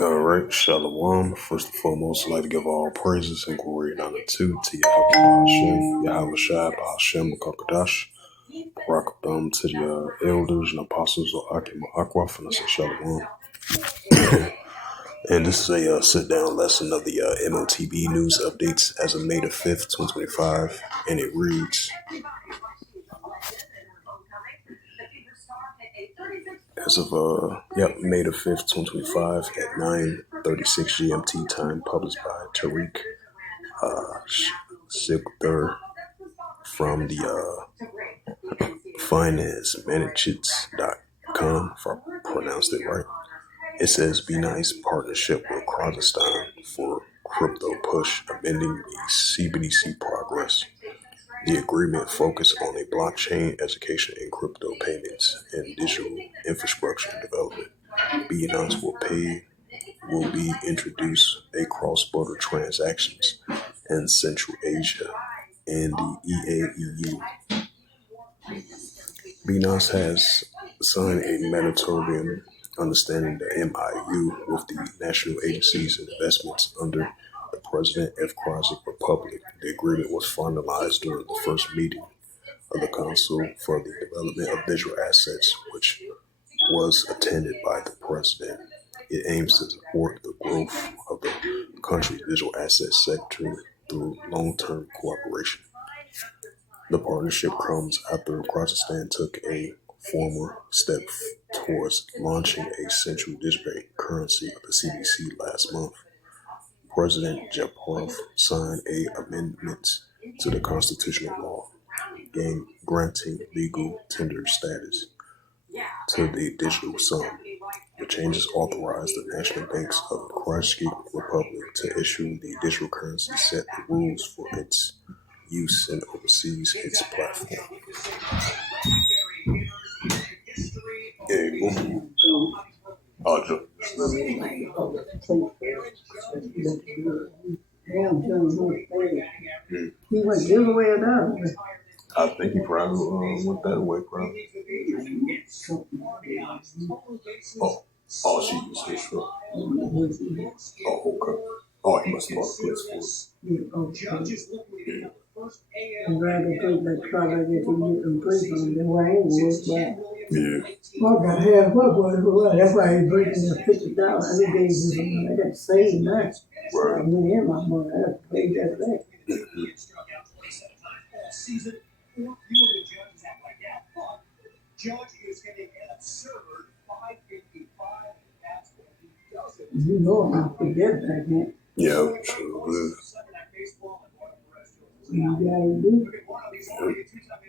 All right, Shalom. First and foremost, I'd like to give all praises and glory and honor to Yahweh Hashem, Yahweh Shai, Hashem, Kakadash, Barakatham to the elders and apostles of Akim Akwaf, and I say Shalom. And this is a sit-down lesson of the M.O.T.B news updates as of May the 5th, 2025, and it reads, as of May the 5th, 2025 at 9:36 GMT time, published by Tariq Sitdown from the financemanagets.com, if I pronounced it right. It says, Be Nice partnership with Kazakhstan for crypto push, amending the CBDC progress. The agreement focused on a blockchain education and crypto payments and digital infrastructure development. Be Nice will be introduced a cross-border transactions in Central Asia and the EAEU. Binance has signed a moratorium understanding the MIU with the National Agencies and Investments under the President of Kyrgyz Republic. The agreement was finalized during the first meeting of the Council for the Development of Digital Assets, which was attended by the President. It aims to support the growth of the country's digital asset sector through long-term cooperation. The partnership comes after Kazakhstan took a formal step towards launching a central digital currency of the CBDC last month. President Japarov signed an amendment to the constitutional law, granting legal tender status to the digital sum. The changes authorize the national banks of the Kyrgyz Republic to issue the digital currency, set the rules for its use, and oversees its platform. He went the other way down. I think he probably went that way, probably. She used his truck. Okay. He must have bought a place for it. I'm glad they took that car that they can get them place on the way it was, but what the hell, what was it? That's why he's breaking the $50. I gave you some money. I got to save that. Right. I went in my money. I have to pay that back. You know I'm not forget that, man. Yeah, sure is. You gotta do it.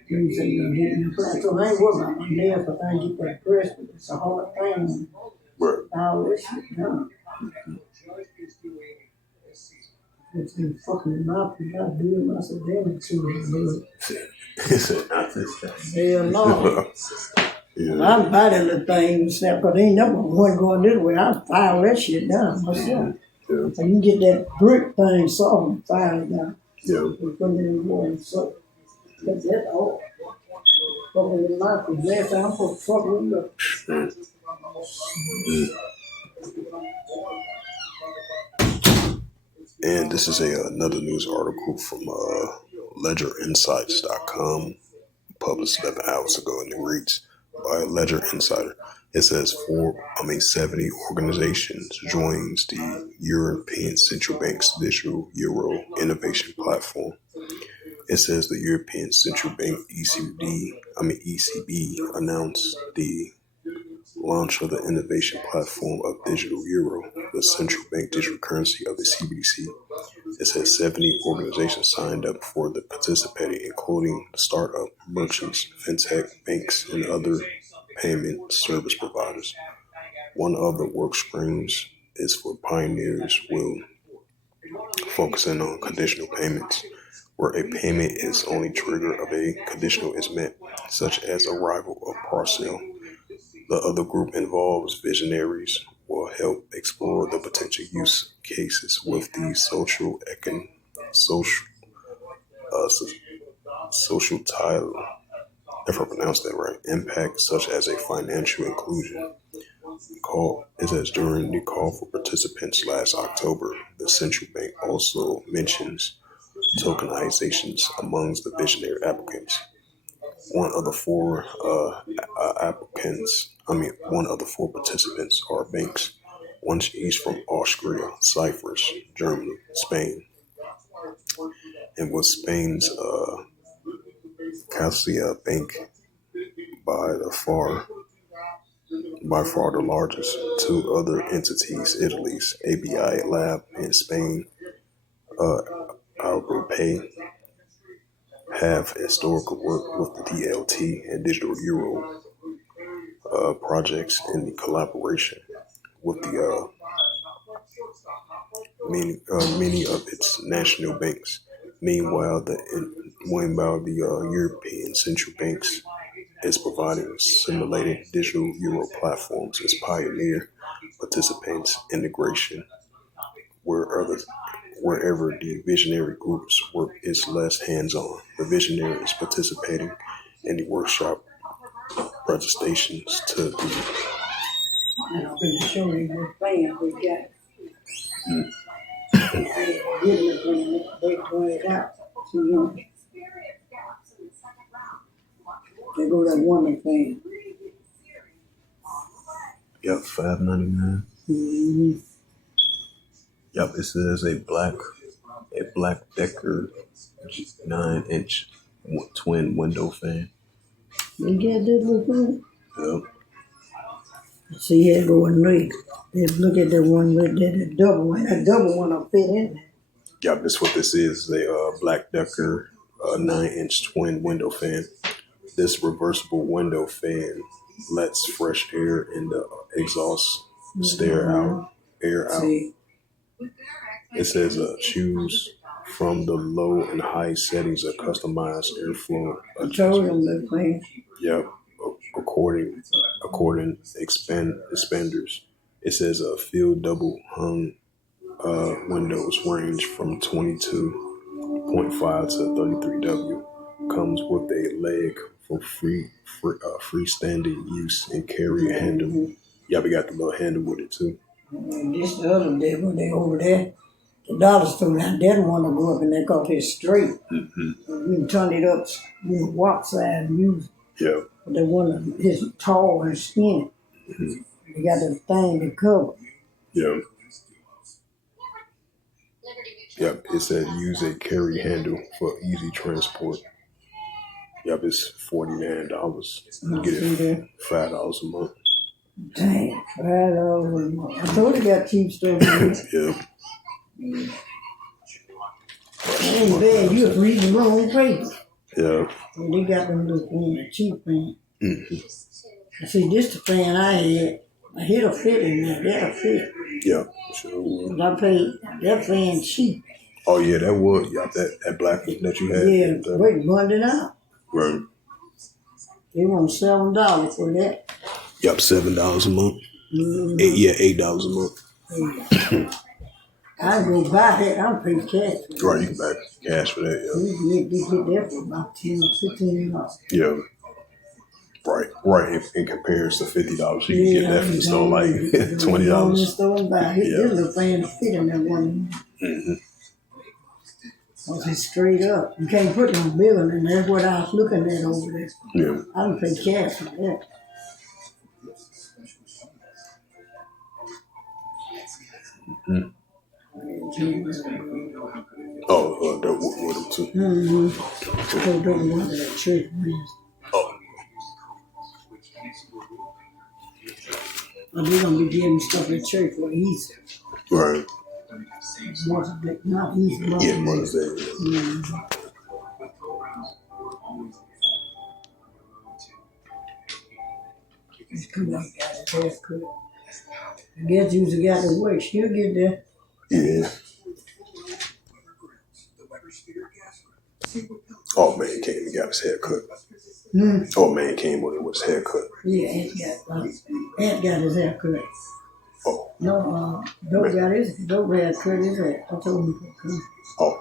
You say you're getting the press. So I ain't working on my nails, but I get that press, but it's a hard thing. Right. All this shit done. It's been fucking mouth. You gotta do it. I said, damn it, too. He said, not this time. Hell no. Yeah. I'm fighting the thing, but ain't number one going this way. I file that shit down myself. Yeah. So you can get that brick thing soft and file it down. Yeah. We put it in the water and soak. That's that all. But with the mouth is there, I'm supposed to fuck with them. And this is another news article from LedgerInsights.com, published 11 hours ago, and it reads by Ledger Insider. It says 70 organizations joins the European Central Bank's digital euro innovation platform. It says the European Central Bank ECB announced the launch of the innovation platform of digital euro, the central bank digital currency of the CBDC. It says 70 organizations signed up for the participating, including startup, merchants, fintech, banks, and other payment service providers. One of the work streams is for pioneers, focusing on conditional payments, where a payment is only trigger of a conditional is met, such as arrival of parcel. The other group involves visionaries will help explore the potential use cases with the social tile, if I pronounced that right, impact such as a financial inclusion. during the call for participants last October, the central bank also mentions tokenizations amongst the visionary applicants. One of the four participants are banks, one each from Austria, Cyprus, Germany, Spain, and with Spain's Cassia Bank by far the largest. Two other entities, Italy's ABI Lab in Spain, Albert Pay, have historical work with the DLT and Digital Euro projects in the collaboration with the many of its national banks. Meanwhile, the European Central Banks is providing simulated digital euro platforms as pioneer participants integration wherever the visionary group's work is less hands-on. The visionary is participating in the workshop presentations to the And I'm going to show you what plan we got. They point it out. So, they go that woman thing. Yep, $5.99. Mm-hmm. Yep, it says a black Decker 9-inch twin window fan. You get this little thing? Yep. See, here go and read. Let's look at the one with the double one. That double one will fit in there. Yep, this is what this is. A black Decker 9-inch twin window fan. This reversible window fan lets fresh air in the exhaust air out. See. It says choose from the low and high settings of customized airflow. I told them that thing. Yep, according expanders. It says field double hung windows range from 22.5 to 33W. Comes with a leg for freestanding use and carry a handle. Yeah, we got the little handle with it too. And this the other day when they over there, the dollar store now, they don't want to go up and they got this straight. Mm-hmm. You can turn it up, walk side and use it. Yeah. But they want to, it's tall and skinny. Mm-hmm. They got the thing to cover. Yeah. Yep, it said use a carry handle for easy transport. Yep, it's $49. You get it $5 a month. Dang, $5 a month. I told you got cheap stuff. Yeah. Ain't bad, you was reading the wrong paper. Yeah. So they got them little things, cheap things. Mm-hmm. See, this the fan I had. I hit a fit in there. That'll fit. Yeah, sure. I paid that fan cheap. Oh yeah, that would. Yeah, that black one that you had. Yeah, wait, burned it out. Right. They want $7 for that. Yep, $7 a month. Mm-hmm. $8 a month. Yeah. I go buy that. I'll pay cash. Right, you can buy cash for that. Yeah. You get that for about $10 or $15. Yeah. Right. In comparison to $50, you can get that from the store like $20. In the store and buy it. This little fan fit in that one. Mm-hmm. Cause it's straight up. You can't put no bill in there. That's what I was looking at over there. Yeah. I don't pay cash for that. Mm-hmm. Oh, that with them too. Mm-hmm. So don't want that church, man. Oh. But we're gonna be getting stuff at church for Easter. Right. Mother's Day, not Easter. Yeah, Mother's Day. Mm-hmm. It's come out, got his hair cut. I guess you got to work. She'll get there. Yeah. Oh man came and got his hair cut. Oh man came with his hair cut. Yeah, Aunt got his hair cut. Oh. No, Dope got his hair cut his hair. I told him to come. Oh.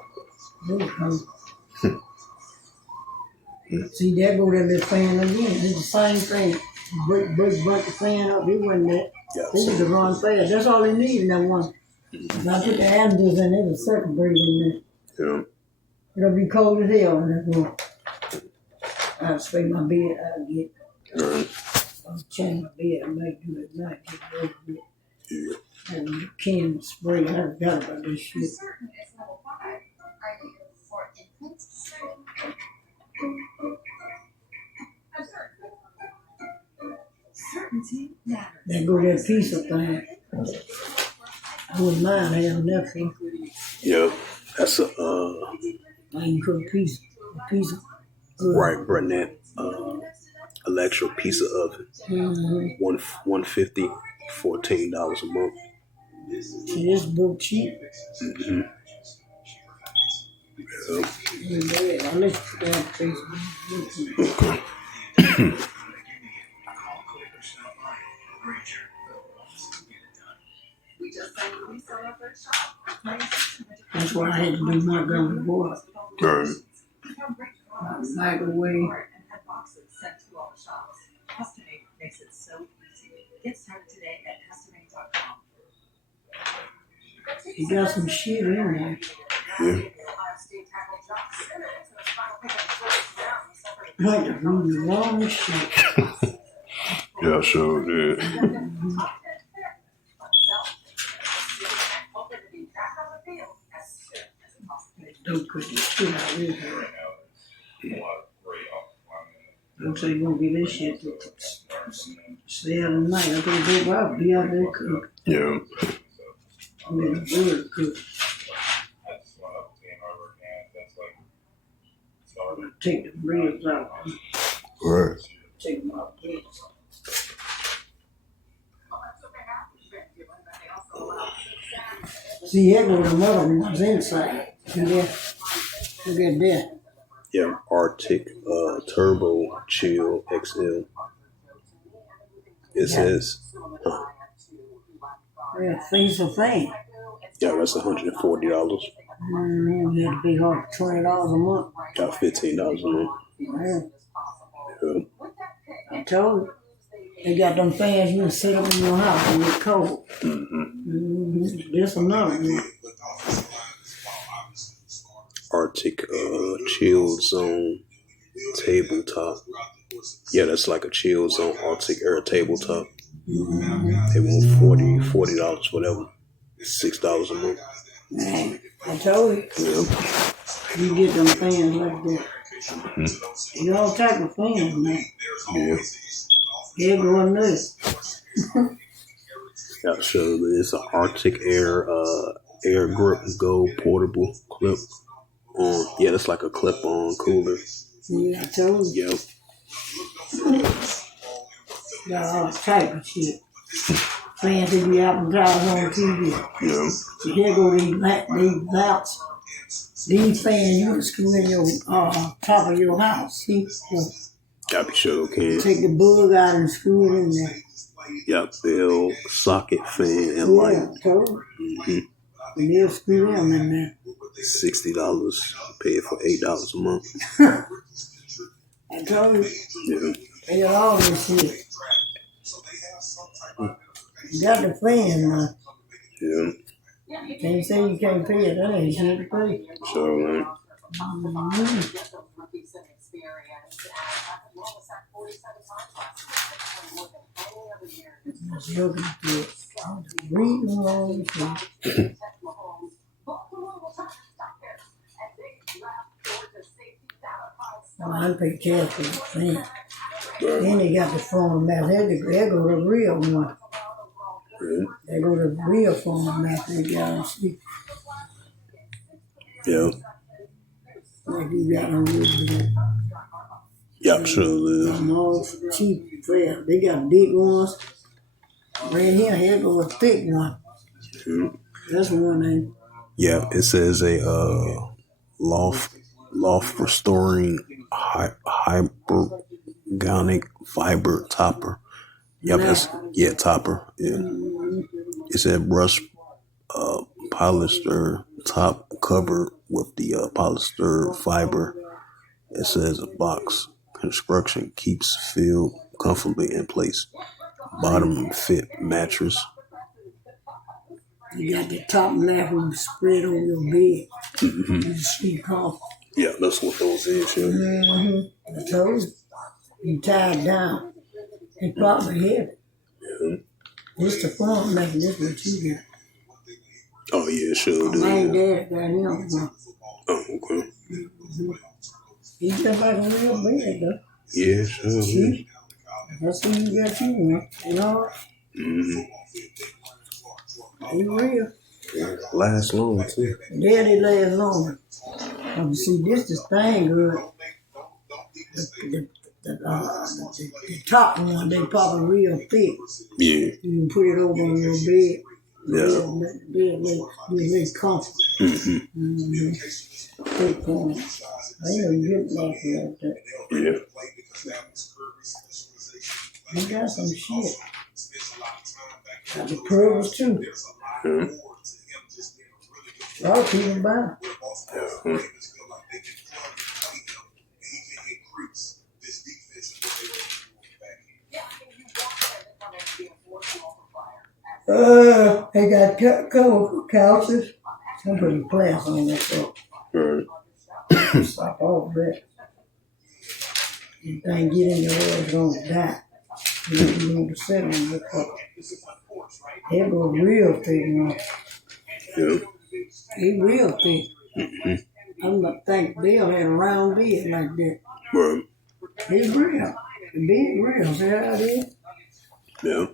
Dope come. See, there go that little fan again. It's the same thing. break the fan up. It wasn't that. Yeah. They used to run fast. That's all they need in that one. If I put the averages in, there's a circuit breaker in Yeah. there. It'll be cold as hell in that one. I'll spray my bed out get. Right. I'll change my bed. I might do it at night. Get it over with. Yeah. And the can spray. I forgot about this shit. There go that pizza thing. I wouldn't mind having that for. Yeah. That's a I can cook pizza. right, Burnett electric pizza oven. Mm-hmm. $150, $14 a month. See, this book cheap. Mm-hmm. Yeah. I'll let you put that pizza. Okay. That's why I had to do my gun water. Right. Microwave. You got some shit in there. Yeah. I had to read the wrong shit. Yeah, sure did. Don't put this shit out there. Don't say you won't get this shit to stay out at night. I think I'll be out there cook. Yeah. I mean, good cook. Take the ribs out. Right. Take them out. See, here go the mother ones inside. See there? Look at that. Yeah, Arctic Turbo Chill XL. It says, Yeah, things a thing. yeah, that's $140. You had to pay hard $20 a month. Got $15 a month. Yeah. Yeah. I told you. They got them fans you can sit up in your house and it's cold. Mm-hmm. This another one. Arctic Chill Zone tabletop. Yeah, that's like a Chill Zone Arctic Air tabletop. They want $40, whatever. $6 a month. Man, I told you. Yeah. You get them fans like that. Mm-hmm. You all type of fans, man. Yeah. Here going this. Yeah, so it's an Arctic Air Grip Go portable clip on. Yeah, that's like a clip on cooler. Yeah, I told you. Yep. Got all type of shit. Fans that be out and drive on TV. Yeah. So here go these valves. These fans you can screw in your top of your house. See? So Gotta be sure can. take the bug out and screw it in there. Yep, bell, socket, fan, and light. Yeah, told you. Mm-hmm. And they'll screw them in there. $60. Pay it for $8 a month. I told you. Yeah. They got all this shit. You got the fan now. Yeah. Can't say you can't pay it. That ain't shit to pay. So, right. Mm-hmm. Just looking at it. Reading all this shit. I pay cash for the fan. Then they got the phone mouth. There go the real one. There go the real phone mouth they got. See? Yeah. Like you got on this. Yep, sure it is. Small, cheap fan. They got big ones. Right here go a thick one. Mm-hmm. That's one name. Yeah, it says a loft restoring hypergonic fiber topper. Yep, that's topper. Yeah. It said brush polyester top covered with the polyester fiber. It says a box construction keeps field comfortably in place. Bottom fit mattress. You got the top mattress spread on your bed. You sleep comfortable. Yeah, that's what those is. Yeah. I told you tied down. They probably heavy. Yeah. This the front making this what you got. Oh yeah, sure do. My Yeah. dad got him one. Oh, okay. He just like a real bed though. Yeah, sure. Yeah. See? That's what you got you one. You know? He real. Yeah. Last long too. There they last longer. See, this is thing good. The top one, they probably real thick. Yeah. You can put it over on your bed. Yeah. Bed lay comfortable. Thick one. I know you get like that. Yeah. They got some shit. Got the pearls too. A lot of people buy. They got cover couches. Some pretty glass on that stuff. Stop all that. You think get in your way, it's gonna die. You want to sit on the cover. They go real thick now. Yeah. He real thick. I'm not think Bill had a round bed like that. Right. He's real. The bed real. See how it is? Yeah.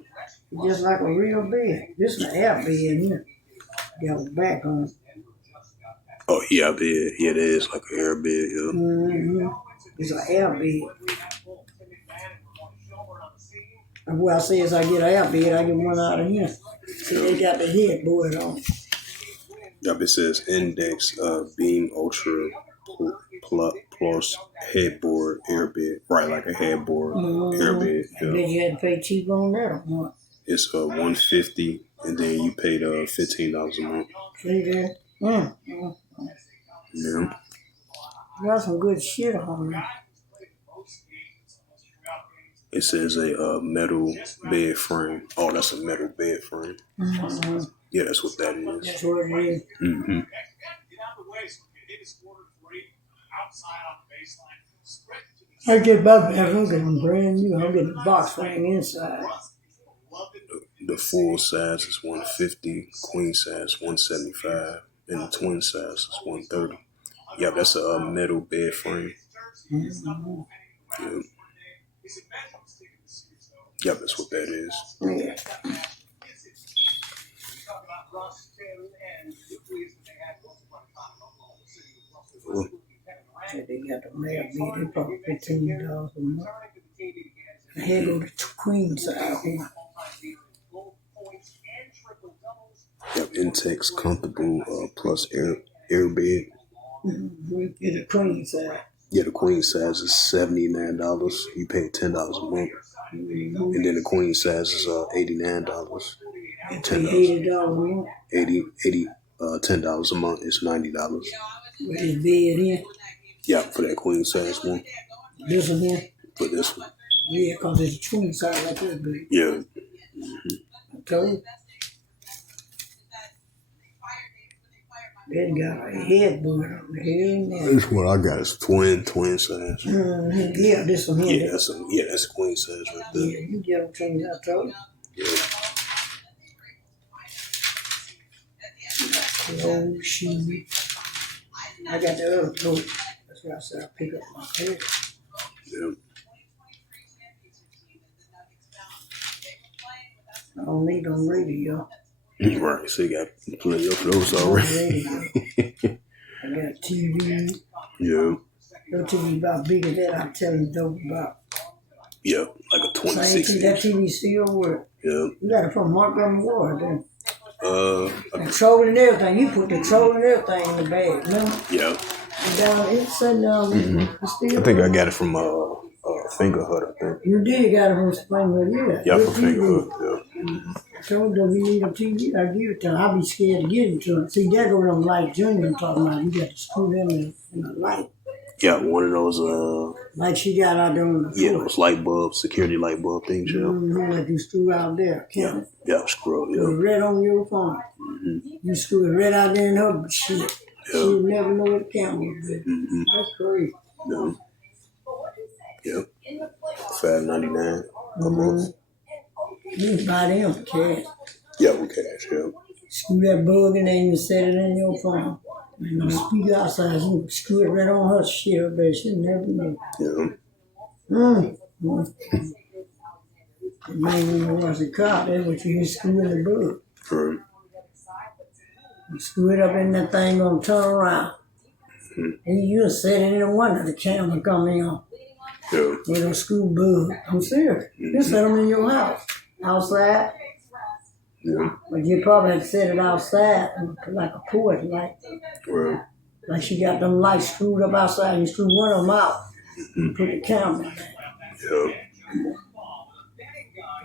Just like a real bed. This is an air bed here. Got a back on it. Oh yeah, bed. Yeah, it is like an air bed. Yeah. It's an air bed. And what I say is I get an air bed, I get one out of here. See, they got the headboard on it. Yep, it says Index Beam Ultra Plus headboard airbed. Right, like a headboard airbed. I bet you had to pay cheap on that or what? It's $150, and then you paid $15 a month. See that? Yeah. Got some good shit on there. It says a metal bed frame. Oh, that's a metal bed frame. Yeah, that's what that is. That's what it is. I get my bed, I'm getting brand new. I'm getting the box frame inside. The full size is $150, queen size $175, and the twin size is $130. Yeah, that's a metal bed frame. Yeah. Yep, that's what that is. Yeah. They got the male bed, they probably $15 a month. I had to go to queen size one. Yep, Intex Comfortable Plus air bed. Get a queen size. Yeah, the queen size is $79. You pay $10 a month. And then the queen size is $89. $10 a month. $10 a month is $90. With this bed here. Yeah, for that queen size one. This one here. For this one. Yeah, because it's a twin size like this bed. Yeah. I told you. They got a headboard on the head. That's what I got. It's twin size. Yeah, this one here. Yeah, that's a queen size right there. Yeah, you get them things I told you. Yeah. Oh, shoot. I got the other boat. That's why I said I'll pick up my head. Yeah. I don't need no radio. Right, so you got plenty of those already. I got TV. Yeah. Your TV about big as that, I'm telling you dope about. Yeah, like a 26 That TV still work. Yeah. You got it from Montgomery Ward, then. Control and everything. You put the control and everything in the bag, no? Yeah. And down, it's sitting down. It's still I think I got it from Finger Hut, I think. You did got it from Springwood, yeah. Yeah, from Finger Hut, yeah. I told them we need a TV, I give it to him. I'll be scared to give it to him. See, there go them light Junior talking about. You got to screw them in the light. Yeah, one of those. Like she got out there on the Yeah, floor. those light bulb, security light bulb things. Yeah. Like you screw out there. Yeah. Yeah. Screw. It Yeah. was red on your phone. You screw it red out there in her shit. Yeah. She'll never know what the camera was there. That's crazy. Yeah. Yep. $5.99 a month. You can buy them cash. Yeah, we cash. Yeah. Screw that bug in there and you set it in your phone. And no speaker outside, you screw it right on her shit up there. She'll never know. Yeah. The man when you watch the car, that's what you hear screw in the bug. Right. You screw it up in that thing, gonna turn around. And you just set it in the window, the camera coming on. Yeah. With a screw bug. I'm serious. You set them in your house. Outside. Yeah. But you probably had to set it outside, like a porch light. Right. Like she got them lights screwed up outside. You screw one of them out. And put the camera in there. Yeah.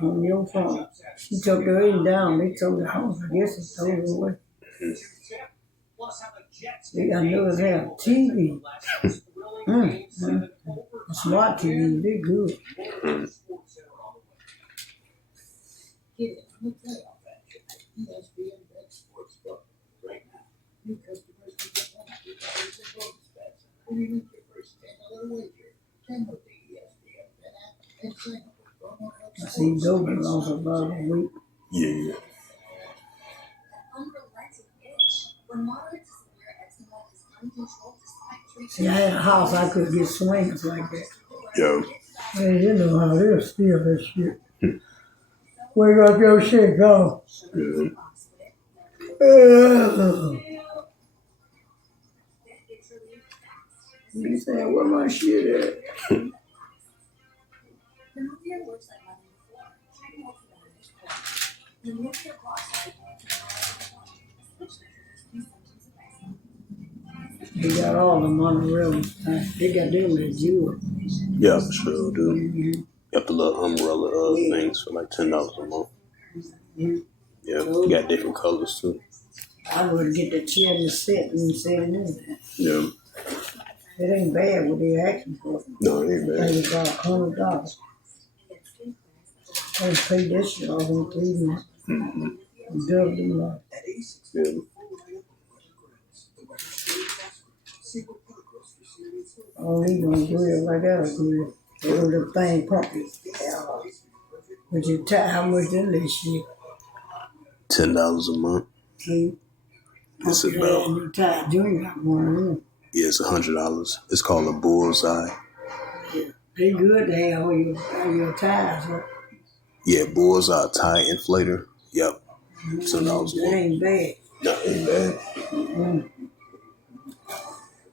On your phone. She took the ring down. They took the house. I guess they told her away. They got another have TV. A smart TV. They good. I see Joe belongs about a week. Yeah. See, I had a house I could get swingers like that. Yeah. Man, you know how they'll steal that shit. Wake up your shit, go. Yeah. You saying, where my shit at? They got all the monorail. They got them at Jewel. Yeah, for sure, dude. Got the little umbrella things for like $10 a month. Yeah, got different colors too. I would get the chair and sit and sit in there. Yeah. It ain't bad what they asking for. No, it ain't I bad. think it's about $100. I paid this shit off in 3 months. Double the month. Yeah. Oh, we gonna do it like that. Do the thing pumping. But you tell how much in this shit. $10 a month. See? It's And about you tie Junior got one of them. it's $100. It's called a bullseye. They good to have all your ties. Huh? Yeah, bullseye tie inflator. Yep. $10 a That month. ain't bad. No, it ain't bad.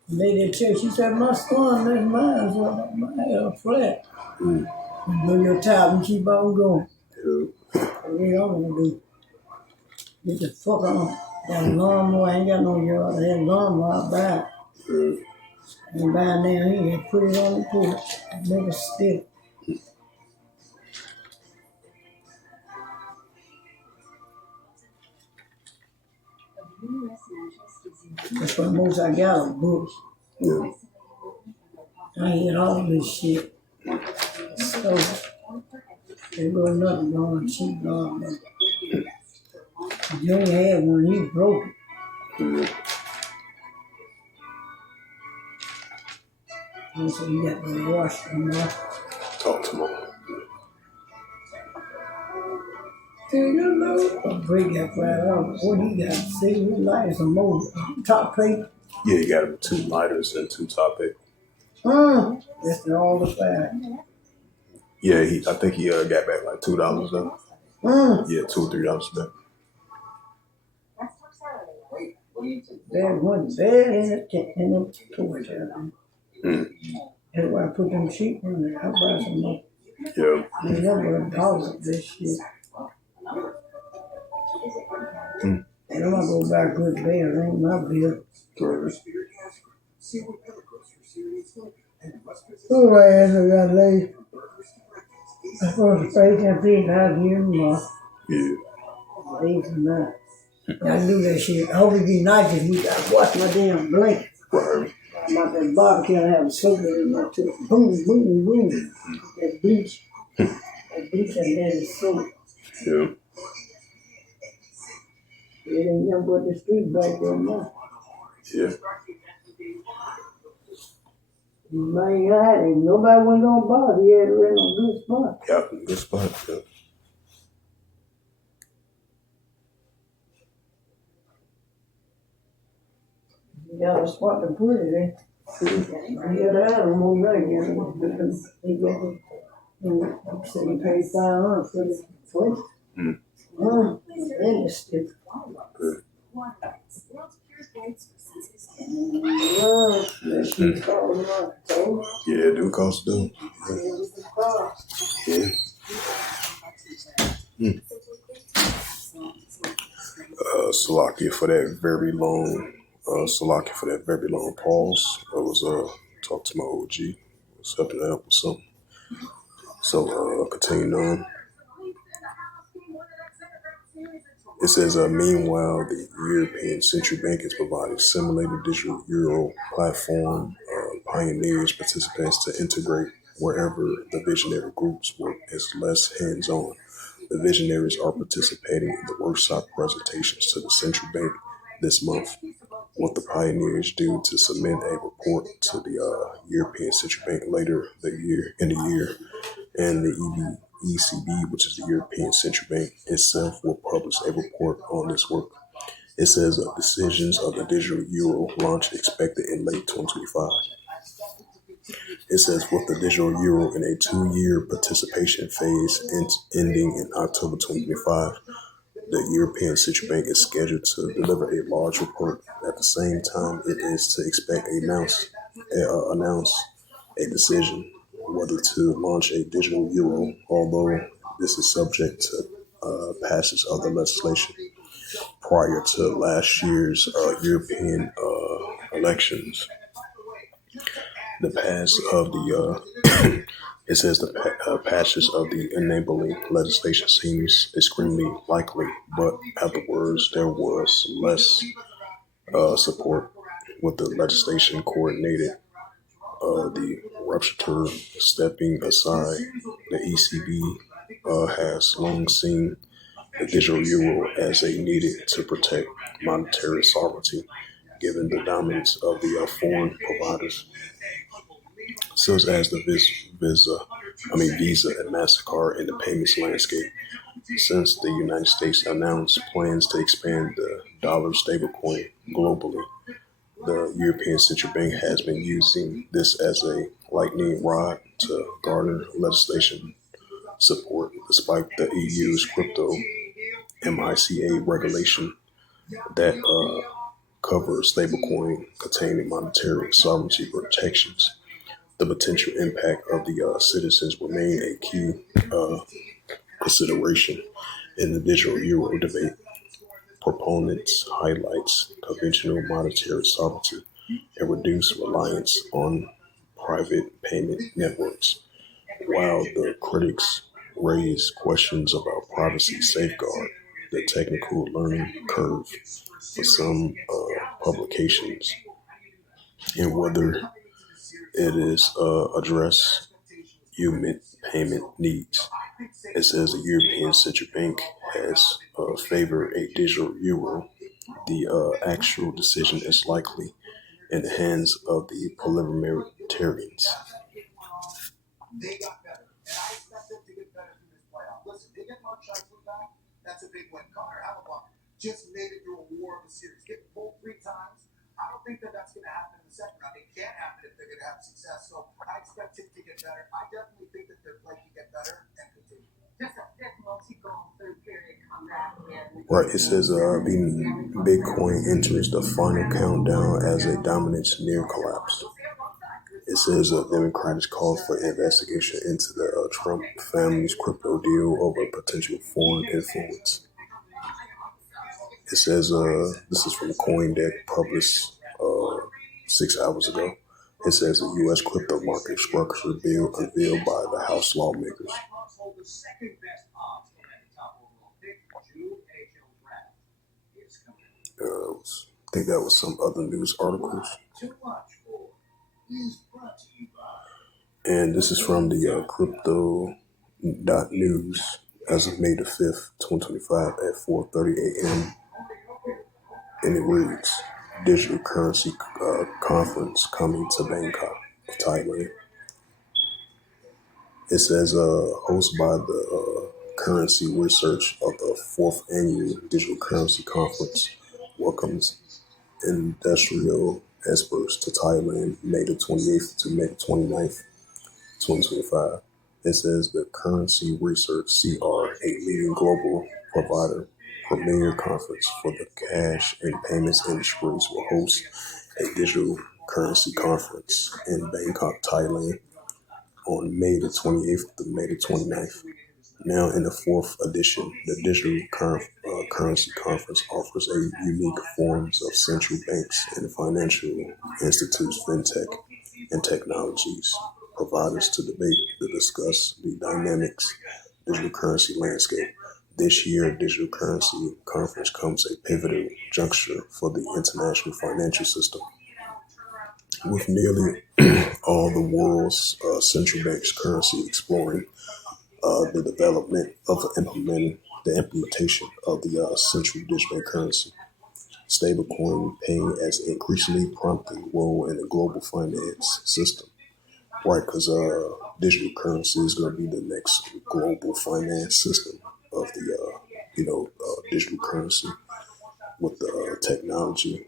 Lady at church, she said, my son, that's mine. So my flat. You put your tie and keep on going. Yeah. That's what I'm gonna do. Get the fuck on. That lawnmower ain't got no yard. That lawnmower out back. And by now, he had put it on the porch. Make it stick. That's what most I got of books. Yeah. I had all this shit. So, there go nothing going cheap on. You only had one, he broke it. Yeah. And so you got to wash them off. Talk tomorrow. Do you know? A break that $5. What he got? See, we like some more top plate. Yeah, you got 2 lighters and 2 top eight. That's all the $5. Yeah, I think he got back like $2 though. Yeah, $2 or $3 back. There's one bed in the porch. That's why I put them sheep in there. I buy some more. Yeah. There's never $1 of this shit. And I'm gonna go back to the bed. It ain't my bill. Oh, my ass got laid. I'm supposed to pay 10 feet out here tomorrow. Yeah. Days and nights. I do that shit. I hope it be nice this week. I wash my damn blanket. Right. About that barbecue, I have soda in there too. Boom, boom, boom. That bleach. That bleach and then the soda. Yeah. It ain't nothing but the street back there now. Yeah. Man, ain't nobody went on bar. He had it in a good spot. Yeah, good spot. Yeah. You got a spot to put it in. He had that on night again. He got it. He said he paid 500 for the foot. Mm. And the stick. Good. That shit cost a lot. So, Yeah, do cost them. Yeah. Mm. Salakia for that very long. Salakia for that very long pause. I was talking to my OG. Was helping out with something. So continuing on. It says, meanwhile, the European Central Bank is providing simulated digital euro platform pioneers participants to integrate wherever the visionary groups work as less hands-on. The visionaries are participating in the workshop presentations to the Central Bank this month. What the pioneers do to submit a report to the European Central Bank later in the year, and the ECB, which is the European Central Bank itself, will publish a report on this work. It says decisions of the digital euro launch expected in late 2025. It says with the digital euro in a 2-year participation phase ending in October 2025, the European Central Bank is scheduled to deliver a large report. At the same time, it is to expect announce a decision whether to launch a digital euro, although this is subject to passage of the legislation prior to last year's European elections. The pass of the it says the passage of the enabling legislation seems extremely likely, but afterwards there was less support with the legislation coordinated. The rapporteur stepping aside. The ECB has long seen the digital euro as a needed to protect monetary sovereignty, given the dominance of the foreign providers, such as the Visa and MasterCard in the payments landscape. Since the United States announced plans to expand the dollar stablecoin globally, the European Central Bank has been using this as a lightning rod to garner legislation support, despite the EU's crypto MiCA regulation that covers stablecoin containing monetary sovereignty protections. The potential impact of the citizens remain a key consideration in the digital euro debate. Proponents highlights conventional monetary sovereignty and reduce reliance on private payment networks, while the critics raise questions about privacy safeguard, the technical learning curve for some publications, and whether it is address human payment needs. It says the European Central Bank has favored a digital euro. The actual decision is likely in the hands of the parliamentarians. Right, it says Bitcoin enters the final countdown as a dominance near collapse. It says Democrats called for investigation into the Trump family's crypto deal over potential foreign influence. It says this is from CoinDeck, published 6 hours ago. It says the U.S. crypto market structure bill unveiled by the House lawmakers. I think that was some other news articles. And this is from the crypto.news as of May the 5th, 2025 at 4:30 a.m. And it reads, Digital Currency Conference coming to Bangkok, Thailand. It says, hosted by the Currency Research of the 4th Annual Digital Currency Conference welcomes industrial experts to Thailand May the 28th to May the 29th, 2025. It says the Currency Research CR, a leading global provider, premier conference for the cash and payments industries, will host a digital currency conference in Bangkok, Thailand on May the 28th to May the 29th. Now in the 4th edition, the Digital Currency Conference offers a unique forms of central banks and financial institutes, fintech, and technologies providers to debate to discuss the dynamics digital currency landscape. This year, Digital Currency Conference comes a pivotal juncture for the international financial system, with nearly all the world's central banks currency exploring the development of the implementation of the central digital currency. Stablecoin paying as an increasingly prompting role in the global finance system. Right, because digital currency is going to be the next global finance system of the, digital currency with the technology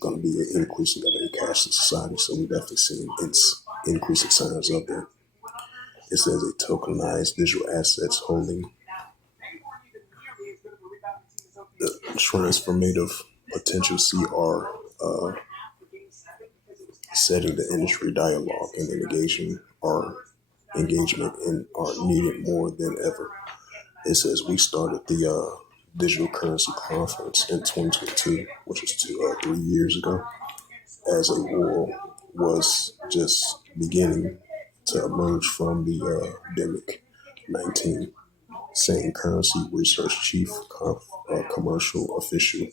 going to be an increasing of a cashless society. So we definitely seeing increasing signs of that. It says a tokenized digital assets holding the transformative potential CR setting the industry dialogue and engagement and are needed more than ever. It says we started the digital currency conference in 2022, which was 3 years ago, as a world was just beginning to emerge from the pandemic 19, saying currency research chief commercial official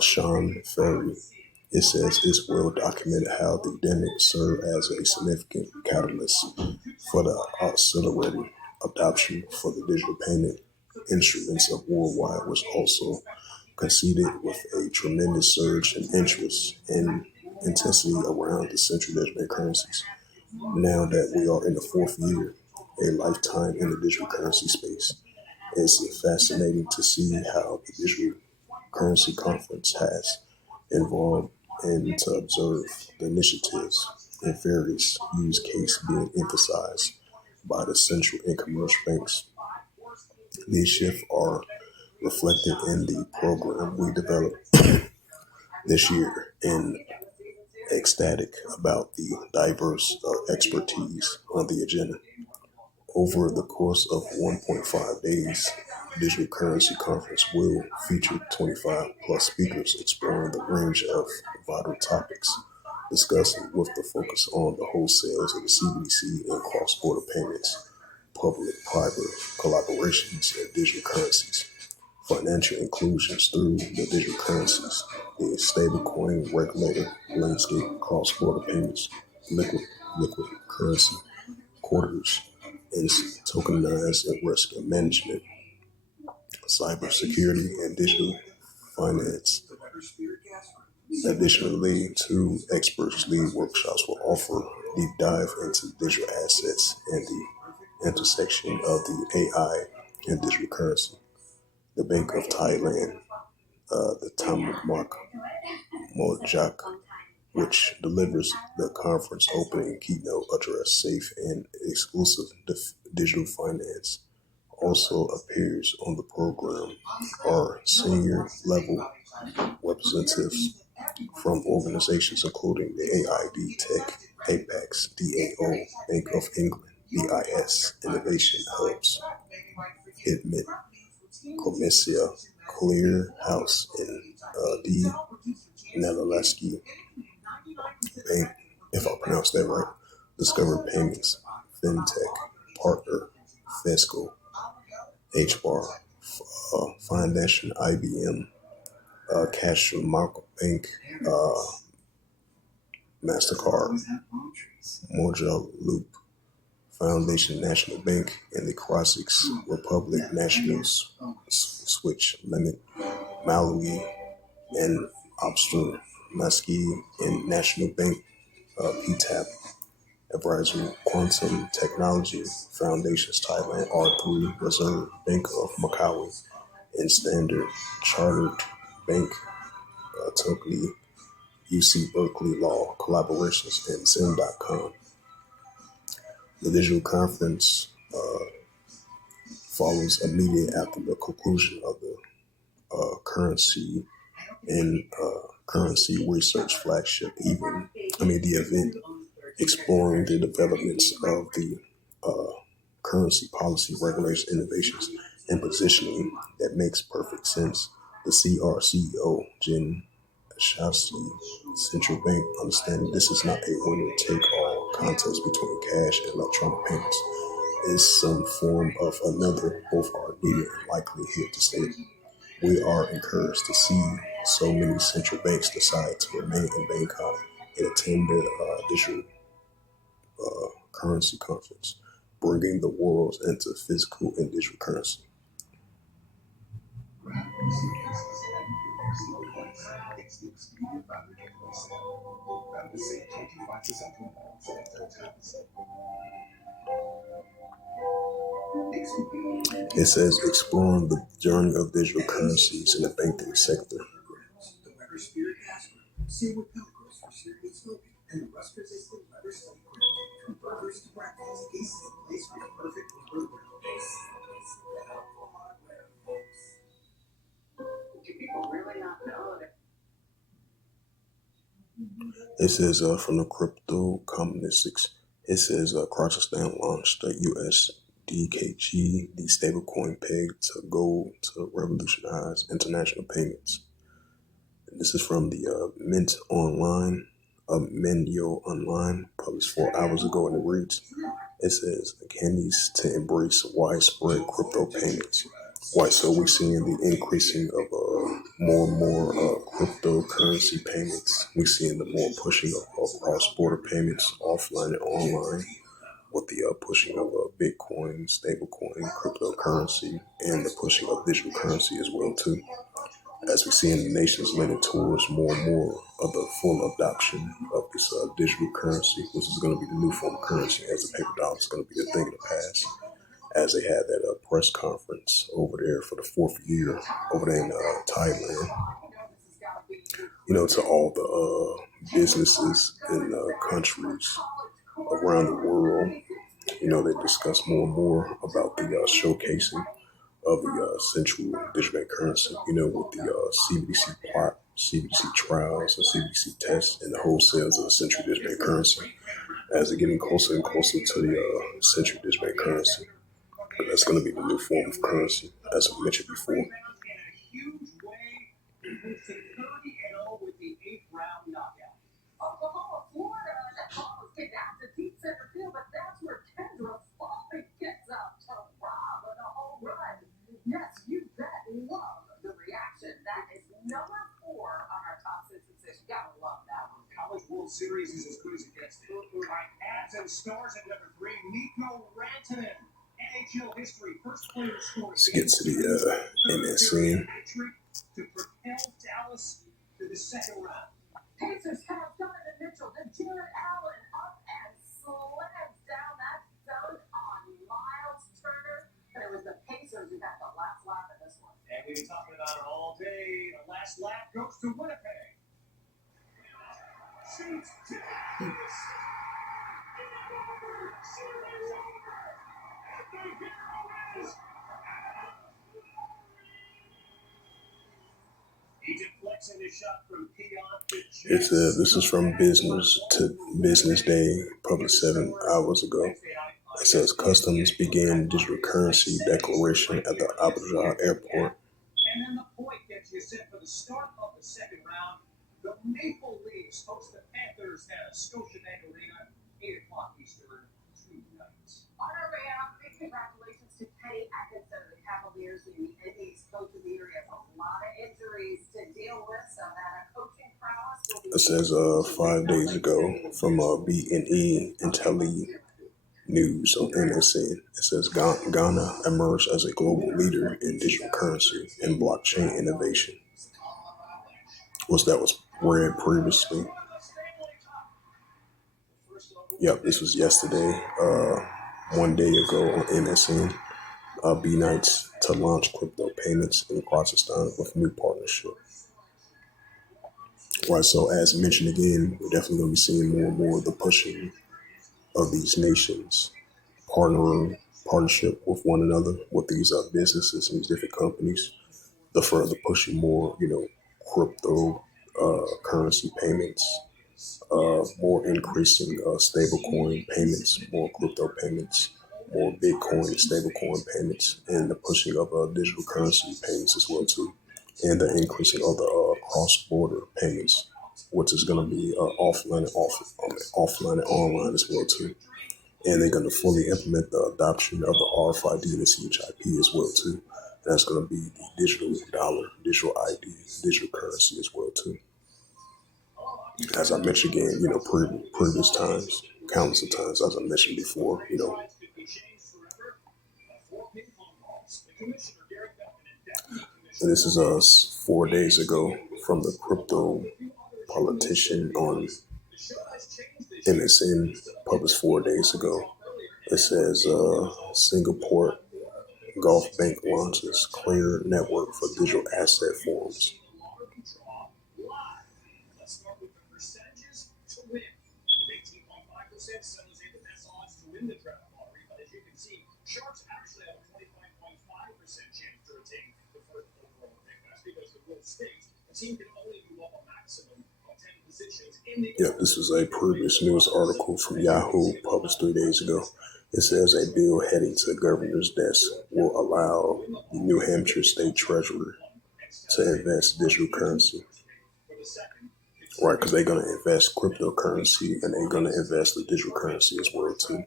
Sean Ferry. It says it's well documented how the pandemic served as a significant catalyst for the accelerated adoption for the digital payment instruments of worldwide, was also coincided with a tremendous surge in interest and intensity around the central digital currencies. Now that we are in the 4th year, a lifetime in the digital currency space, it's fascinating to see how the digital currency conference has involved and to observe the initiatives and various use case being emphasized by the central and commercial banks. These shifts are reflected in the program we developed this year and ecstatic about the diverse expertise on the agenda. Over the course of 1.5 days, Digital Currency Conference will feature 25 plus speakers exploring the range of vital topics, discussing with the focus on the wholesales of the CBDC and cross-border payments, public-private collaborations, and digital currencies, financial inclusions through the digital currencies, the stablecoin regulator landscape, cross-border payments, liquid currency, quarters, and tokenized and risk management, cybersecurity, and digital finance. Additionally, 2 experts lead workshops will offer deep dive into digital assets and the intersection of the AI and digital currency. The Bank of Thailand, the Tamak Mojak, which delivers the conference opening keynote address, Safe and Exclusive Digital Finance, also appears on the program. Are senior level representatives from organizations including the AID Tech, Apex, DAO, Bank of England, BIS, Innovation Hubs, IDMIT, Comercia, Clear House, and D. Nelaleski Bank, if I pronounced that right, Discover Payments, FinTech, Partner, Fesco, HBAR, Foundation, IBM, Cash Market Bank, MasterCard, Moja Loop Foundation National Bank, and the Croatics Republic National Switch Limit, Malawi, and Obster Maski and National Bank PTAP Advisory Quantum Technology Foundations Thailand R3 Reserve Bank of Macau and Standard Chartered Bank Tokyo UC Berkeley Law Collaborations and Zen.com. The digital conference follows immediately after the conclusion of the currency and currency research flagship the event exploring the developments of the currency policy, regulation, innovations, and positioning that makes perfect sense. The CR CEO, Jen Shasti, central bank, understanding this is not a winner-take-all contest between cash and electronic payments. It's some form of another. Both are needed and likely here to stay. We are encouraged to see so many central banks decide to remain in Bangkok and attend the digital currency conference, bringing the world into physical and digital currency. It says exploring the journey of digital currencies in the banking sector. It says from the crypto communists. It says Kazakhstan launched the USDKG, the stablecoin pegged to gold to revolutionize international payments. And this is from the Mint Online, published 4 hours ago, and it reads, it says, candies to embrace widespread crypto payments. Why? So we're seeing the increasing of more and more cryptocurrency payments. We're seeing the more pushing of cross-border payments, offline and online, with the pushing of Bitcoin, stablecoin, cryptocurrency, and the pushing of digital currency as well too. As we see in the nations leaning towards more and more of the full adoption of this digital currency, which is going to be the new form of currency, as the paper dollar is going to be a thing of the past. As they had that press conference over there for the 4th year over there in Thailand, to all the businesses in countries around the world, they discuss more and more about the showcasing of the central digital bank currency, with the CBDC plot, CBDC trials, and CBDC tests, and the wholesales of the central digital bank currency as they're getting closer and closer to the central digital bank currency. But that's going to be the new form of currency, as I mentioned before. Series is as good as it gets. Like ads and stars at number 3, Nico Rantanen. NHL history, first player to score. Let's get to the MSN. To propel Dallas to the second round. Pacers have Donovan Mitchell, then Jared Allen up and slams down that zone on Miles Turner. But it was the Pacers who got the last laugh in this one. And we've been talking about it all day. The last laugh goes to Winnipeg. It's this is from Business to Business Day, published 7 hours ago. It says Customs began digital currency declaration at the Abuja airport. And then the point gets you set for the start of the second round. The Maple Leafs host the Panthers at Scotiabank Arena, 8 o'clock Eastern, tonight. On our way out, big Congratulations to Kenny Atkinson of the Cavaliers in the NBA's coach of the year. He has a lot of injuries to deal with, so that coaching prowess will be. It says 5 days ago from B&E Intelli News on MSN. It says Ghana emerged as a global leader in digital currency and blockchain innovation. That was read previously. Yep, this was yesterday. 1 day ago on MSN. B Nights to launch crypto payments in Kazakhstan with new partnership. Right, so as mentioned again, we're definitely going to be seeing more and more of the pushing of these nations partnership with one another, with these businesses and these different companies, the further pushing more, crypto currency payments, more increasing stablecoin payments, more crypto payments, more Bitcoin and stablecoin payments, and the pushing of digital currency payments as well too, and the increasing of the cross-border payments, which is going to be offline and online as well too. And they're going to fully implement the adoption of the RFID and the CHIP as well too. And that's going to be the digital dollar, digital ID, digital currency as well too. As I mentioned again, previous times, countless of times, as I mentioned before, And this is 4 days ago from the crypto politician on MSN, published 4 days ago. It says Singapore Gulf Bank launches clear network for digital asset forms. Yep, this was a previous news article from Yahoo published 3 days ago. It says a bill heading to the governor's desk will allow the New Hampshire state treasurer to invest digital currency. Right, because they're going to invest cryptocurrency and they're going to invest the digital currency as well too.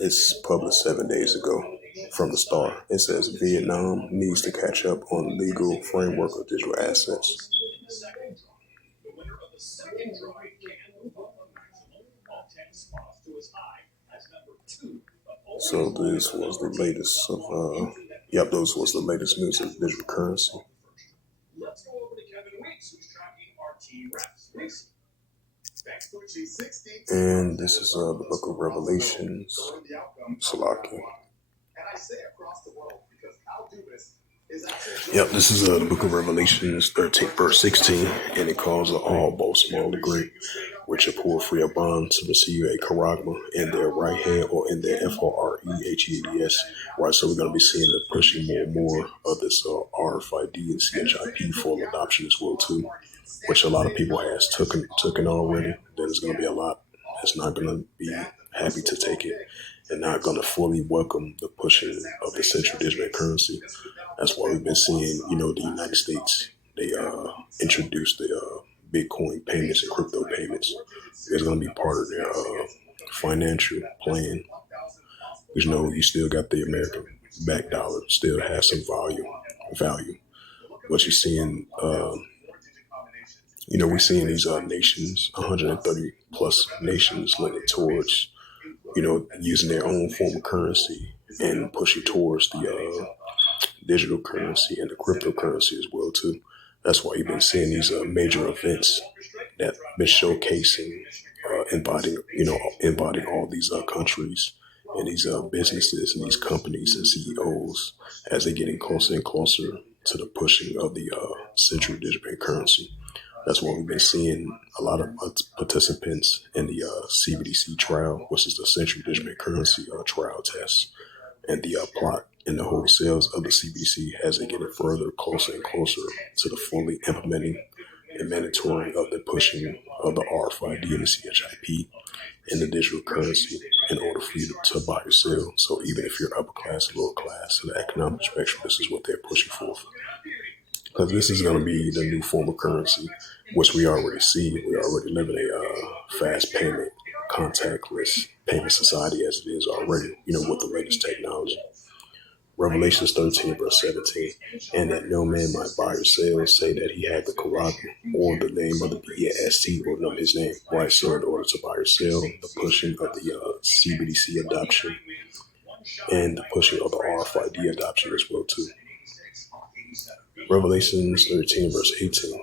It's published 7 days ago from the Star. It says Vietnam needs to catch up on legal framework of digital assets. So this was the latest of those was the latest news of digital currency. And this is the book of Revelations. Salaki. Yep, this is the book of Revelations 13, verse 16, and it calls all, both small and great, which are poor free of bond to receive a charagma in their right hand or in their FOREHEADS. Right, so we're going to be seeing the pushing more and more of this RFID and CHIP full adoption as well too, which a lot of people has taken already. There's going to be a lot that's not going to be happy to take it and not going to fully welcome the pushing of the central digital currency. That's why we've been seeing, the United States, they introduced the Bitcoin payments and crypto payments. It's going to be part of their financial plan. Because, you still got the American back dollar, still has some value. But you're seeing, we're seeing these nations, 130 plus nations leaning towards, using their own form of currency and pushing towards the digital currency and the cryptocurrency as well too. That's why you've been seeing these major events that been showcasing, inviting all these countries and these businesses and these companies and CEOs as they're getting closer and closer to the pushing of the central digital currency. That's why we've been seeing a lot of participants in the CBDC trial, which is the central digital currency trial test, and the plot and the wholesales of the CBDC as they get further closer and closer to the fully implementing and mandatory of the pushing of the RFID and the CHIP and the digital currency in order for you to buy or sell. So even if you're upper class, lower class, in the economic spectrum, this is what they're pushing for. Because this is going to be the new form of currency. which we already see. We already live in a fast payment, contactless payment society as it is already, with the latest technology. Revelations 13, verse 17, and that no man might buy or sell, say that he had the Quran or the name of the BAST or know his name, right? So in order to buy or sell, the pushing of the CBDC adoption and the pushing of the RFID adoption as well too. Revelations 13, verse 18.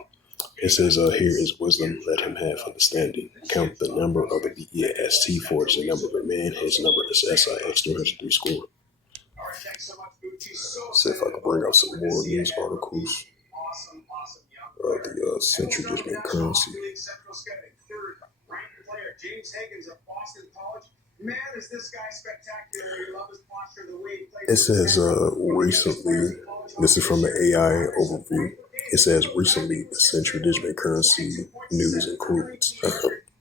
It says, here is wisdom, let him have understanding. Count the number of the BAST, for it is the number of a man, his number is SIX 303 score. See if I can bring out some more news articles of the central digital currency. It says recently, this is from the AI overview. It says recently the central digital currency news includes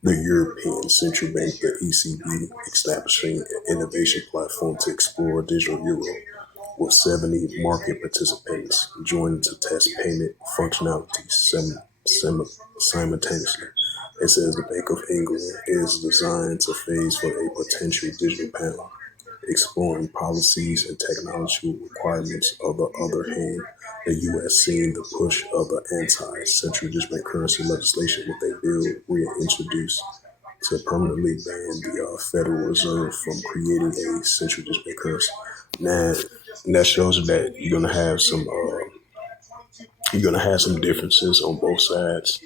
the European Central Bank, the ECB, establishing an innovation platform to explore digital euro, with 70 market participants joining to test payment functionality simultaneously. It says the Bank of England is designed to phase for a potential digital panel, exploring policies and technological requirements. On the other hand, the U.S. seeing the push of the anti-central digital currency legislation with a bill reintroduced to permanently ban the Federal Reserve from creating a central digital currency. Now, that shows that you're gonna have some differences on both sides,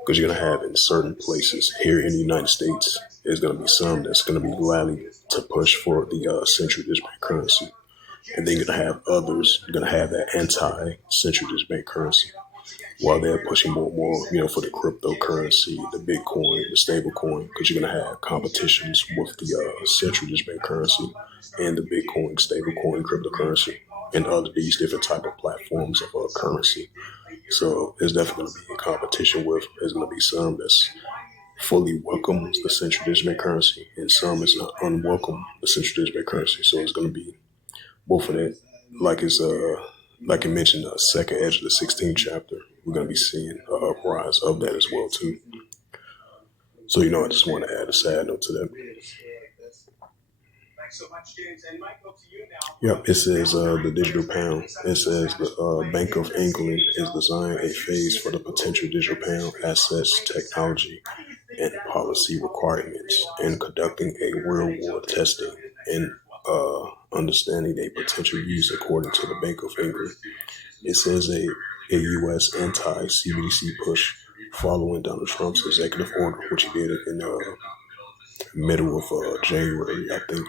because you're gonna have in certain places here in the United States, there's gonna be some that's gonna be rallying to push for the central digital currency, and then you're gonna have others. You're gonna have that anti-central digital currency, while they're pushing more and more, for the cryptocurrency, the Bitcoin, the stable coin, because you're going to have competitions with the central digital currency and the Bitcoin, stable coin, cryptocurrency, and other these different type of platforms of currency. So it's definitely going to be a competition with. There's going to be some that's fully welcomes the central digital currency, and some is not unwelcome the central digital currency. So it's going to be both of that. Like it mentioned, the second edge of the 16th chapter, we're going to be seeing an uprise of that as well too. So I just want to add a side note to that. Yep, it says the digital pound. It says the Bank of England is designing a phase for the potential digital pound assets, technology, and policy requirements, and conducting a real-world testing and understanding a potential use according to the Bank of England. It says a U.S. anti-CBDC push following Donald Trump's executive order, which he did in the middle of January, I think.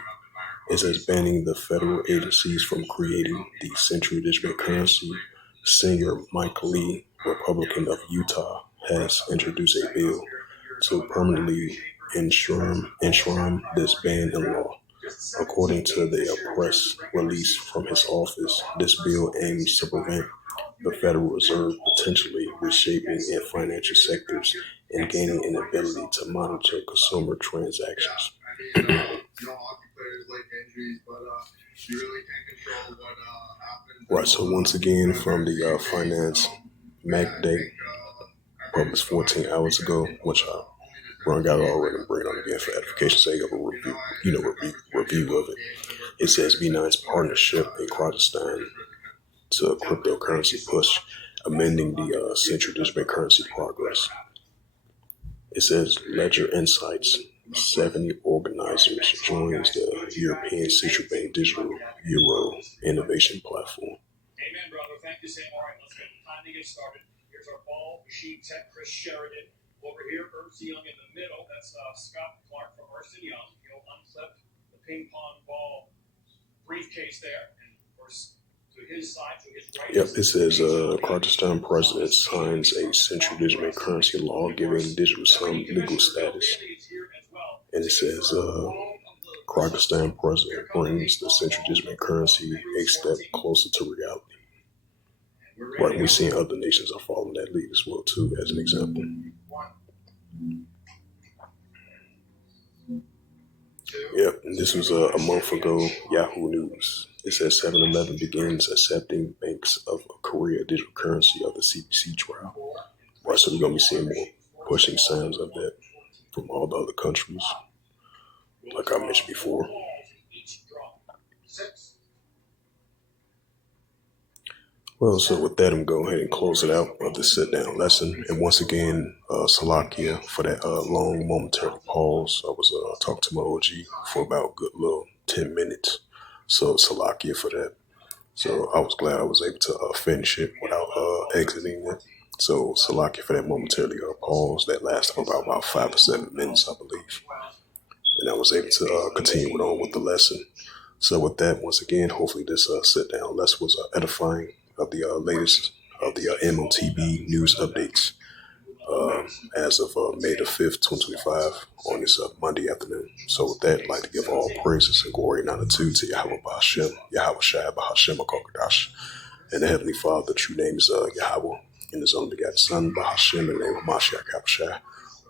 It says banning the federal agencies from creating the central digital currency. Senator Mike Lee, Republican of Utah, has introduced a bill to permanently enshrine this ban in law. According to the press release from his office, this bill aims to prevent the Federal Reserve potentially reshaping in financial sectors and gaining an ability to monitor consumer transactions. Right, so once again, from the Finance Mac Day, published 14 hours ago, which I run out already and bring it on again for edification's sake of a review of it. It says B9's partnership in Kyrgyzstan to cryptocurrency push, amending the central digital currency progress. It says Ledger Insights, 70 organizers joins the European Central Bank Digital Euro Innovation Platform. Amen, brother. Thank you, Sam. All right, let's get time to get started. Here's our ball machine tech, Chris Sheridan. Over here, Ernst Young in the middle. That's Scott Clark from Ernst Young. He'll unclip the ping pong ball briefcase there. And of course, to his side, to his right. Yep, it says Kyrgyzstan president signs a central digital currency law giving digital some legal status. And it says Kyrgyzstan president brings the central digital currency a step closer to reality. Right, we're seeing other nations are following that lead as well too, as an example. Yep, and this was a month ago, Yahoo News. It says 7-Eleven begins accepting Banks of Korea digital currency of the CBDC trial. Right, so we're gonna be seeing more pushing signs of that from all the other countries, like I mentioned before. Well, so with that, I'm going to go ahead and close it out of the sit down lesson. And once again, Salakia for that long momentary pause. I was talking to my OG for about a good little 10 minutes. So Salakia for that. So I was glad I was able to finish it without exiting it. So Salakia for that momentary pause that lasted for about 5 or 7 minutes, I believe. And I was able to continue on with the lesson. So with that, once again, hopefully this sit down lesson was edifying of the latest of the M.O.T.B news updates as of May the 5th, 2025 on this Monday afternoon. So with that, I'd like to give all praises and glory and honor to Yahweh Bahashem, Yahweh Shai Bahashem HaKodesh, and the Heavenly Father. The true name is Yahweh, and His only begotten Son, Bahashem, in the name of Mashiach Yahushua.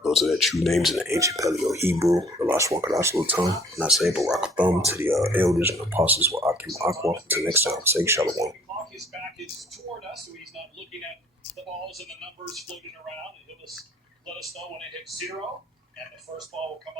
Those are the true names in the ancient Paleo Hebrew, the last one, Kadash tongue. And I say Barak Thumb to the elders and apostles with Akim Aqua. Until next time, say Shalom. His back is toward us, so he's not looking at the balls and the numbers floating around. And he'll just let us know when it hits zero, and the first ball will come up.